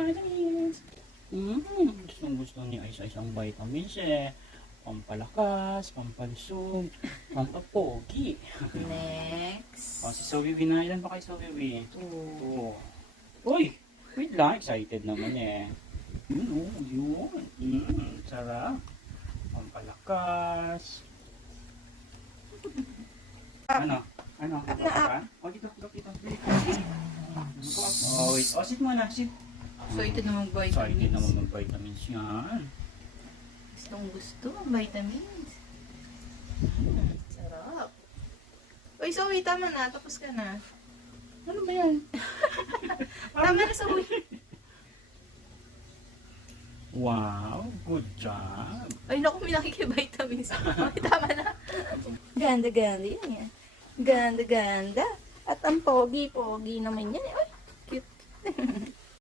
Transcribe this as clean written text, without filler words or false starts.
Vitamins. Gusto niya isa-isang vitamins eh. Pampalakas, pampalusog, pampapogi. Next. O, si Zoe B na. Ilan ba kay Zoe B? 2. 2. Uy! Wait lang. Excited naman eh. Yun. Sarap. Pampalakas. Ano? Ka? O, dito. O, wait. O, sit muna. Sit. So, ito naman vitamins. Excited naman mag-vitamins yan. Gusto ang vitamins. Sarap. Uy, Zoe, tama na. Tapos ka na. Ano ba yan? Tama na, Zoe. Wow, good job. Ay, naku, may nakikivitamins. Okay, tama na. Ganda yan. Ganda. At ang pogi-pogi naman yan.